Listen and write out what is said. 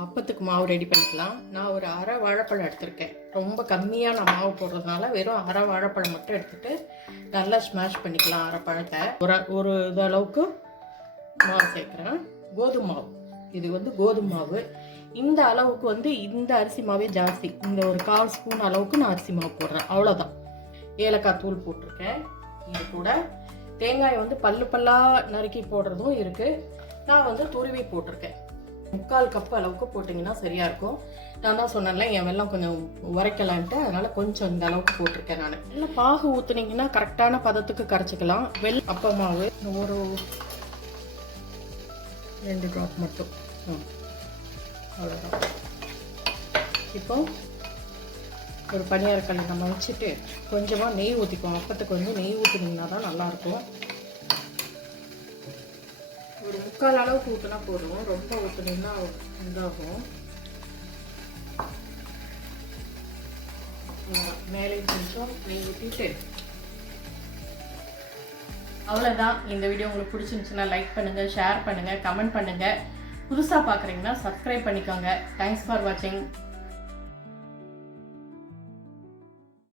அப்பத்துக்கு மாவு ரெடி பண்ணிக்கலாம். நான் ஒரு அரை வாழைப்பழம் எடுத்திருக்கேன். ரொம்ப கம்மியாக நான் மாவு போடுறதுனால வெறும் அரை வாழைப்பழம் மட்டும் எடுத்துகிட்டு நல்லா ஸ்மாஷ் பண்ணிக்கலாம். அரை பழத்தை ஒரு இது அளவுக்கு மாவு சேர்க்குறேன். கோதுமை மாவு, இது வந்து கோதுமை மாவு. இந்த அளவுக்கு இந்த அரிசி மாவே ஜாஸ்தி. இந்த ஒரு 1/4 ஸ்பூன் அளவுக்கு நான் அரிசி மாவு போடுறேன், அவ்வளோதான். ஏலக்காய் தூள் போட்டிருக்கேன். இது கூட தேங்காய் பல்லு பல்லாக நறுக்கி போடுறதும் இருக்குது. நான் துருவி போட்டிருக்கேன். 3/4 கப் அளவுக்கு போட்டிங்கன்னா சரியாக இருக்கும். நான் தான் சொன்னேன்ல, என் வெல்லம் கொஞ்சம் உரைக்கலான்ட்டு, அதனால் கொஞ்சம் இந்த அளவுக்கு போட்டிருக்கேன். நான் நல்லா பாகு ஊற்றுனீங்கன்னா கரெக்டான பதத்துக்கு கரைச்சிக்கலாம். அப்ப மாவு ஒரு 2 ட்ராப் மட்டும், அவ்வளோதான். இப்போ ஒரு பனியாரக்கல் நம்ம வச்சுட்டு கொஞ்சமாக நெய் ஊற்றிக்குவோம். அப்பத்துக்கு நெய் ஊற்றினீங்கன்னா தான் நல்லாயிருக்கும். ஒரு 3/4 அளவுக்கு ஊற்றினா போதும், ரொம்ப ஊற்றினீங்கன்னா இதாகும். மேலே கொஞ்சம் நெய் ஊற்றிட்டு அவ்வளோதான். இந்த வீடியோ உங்களுக்கு பிடிச்சிருந்துச்சுன்னா லைக் பண்ணுங்கள், ஷேர் பண்ணுங்கள், கமெண்ட் பண்ணுங்கள். புதுசாக பார்க்குறீங்கன்னா சப்ஸ்கிரைப் பண்ணிக்கோங்க. தேங்க்ஸ் ஃபார் வாட்சிங்.